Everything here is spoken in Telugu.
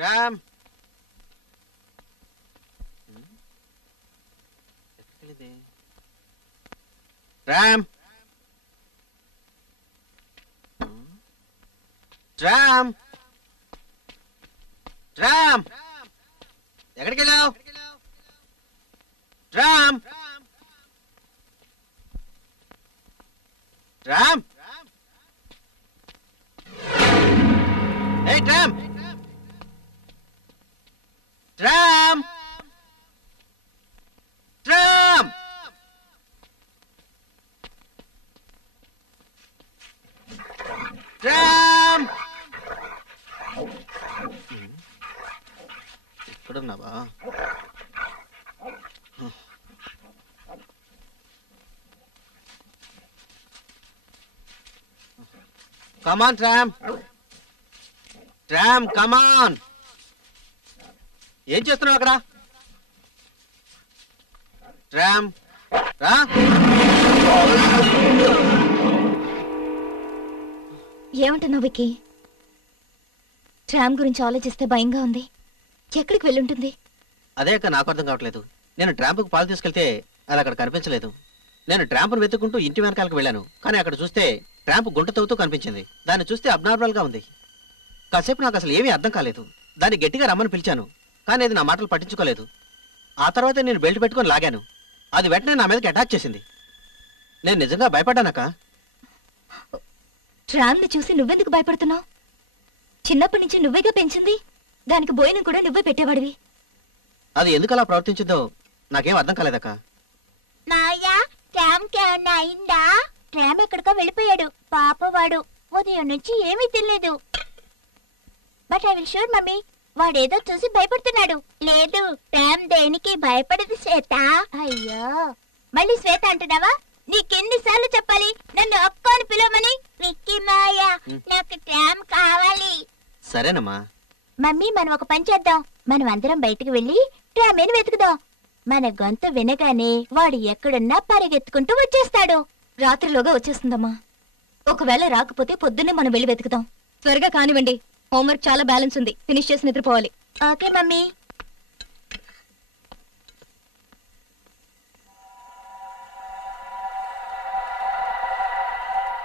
రామ్ రామ్ రామ్ రామ్ ఎక్కడికి వెళ్ళావు? రామ్ రామ్ రామ్ రామ్ రామ్ రామ్ ఎక్కడున్నావా? కమాన్ రామ్ రామ్ కమాన్. ఏం చేస్తున్నావు అక్కడ? రామ్ రా. ఏమంటున్నావు విక్కీ? ట్రామ్ గురించి ఆలోచిస్తే భయంగా ఉంది. ఎక్కడికి వెళ్ళుంటుంది? అదే అక్క నాకు అర్థం కావట్లేదు. నేను ట్రాంపుకు పాలు తీసుకెళ్తే అది అక్కడ కనిపించలేదు. నేను ట్రాంపును వెతుక్కుంటూ ఇంటి వెనకాలకు వెళ్ళాను, కానీ అక్కడ చూస్తే ట్రాంప్ గుంట తవ్వుతూ కనిపించింది. దాన్ని చూస్తే అబ్నార్మల్ గా ఉంది. కాసేపు నాకు అసలు ఏమీ అర్థం కాలేదు. దాన్ని గట్టిగా రమ్మని పిలిచాను, కానీ అది నా మాటలు పట్టించుకోలేదు. ఆ తర్వాత నేను బెల్ట్ పెట్టుకొని లాగాను. అది వెంటనే నా మీదకి అటాక్ చేసింది. నేను నిజంగా భయపడ్డానక్క. ట్రామ్ ని చూసి నువ్వెందుకు భయపడుతున్నావు? చిన్నప్పటి నుంచి నువ్వేగా పెంచింది. దానికి భోజనం కూడా నువ్వే పెట్టేవాడివి. అది ఎందుకు అలా ప్రవర్తించిందో నాకేం అర్థం కాలేదక్క. మాయా, ట్రామ్ కేమన్నా అయిందా? ట్రామ్ ఎక్కడికో వెళ్ళిపోయాడు పాపవాడు. ఉదయం నుంచి ఏమీ తెలియదు. But I will sure mummy, వాడేదో చూసి భయపడుతున్నాడు. లేదు, ట్రామ్ దేనికి భయపడదు శ్వేత. అయ్యో, మళ్ళీ శ్వేత అంటున్నావా? నీకెన్నిసార్లు చెప్పాలి నన్ను అక్క అని పిలవమని? విక్కీ మాయా, నాకు ట్రామ్ కావాలి. సరేనమ్మా. మమ్మీ, మనం ఒక పని చేద్దాం. మనం అందరం బయటికి వెళ్ళి ట్రామేని వెతుకుదాం. మన గొంతు వినగానే వాడు ఎక్కడున్నా పరిగెత్తుకుంటూ వచ్చేస్తాడు. రాత్రిలోగా వచ్చేస్తుందమ్మా. ఒకవేళ రాకపోతే పొద్దున్నే మనం వెళ్ళి వెతుకుదాం. త్వరగా కానివ్వండి, హోంవర్క్ చాలా బ్యాలెన్స్ ఉంది. ఫినిష్ చేసి నిద్రపోవాలి. Okay mummy.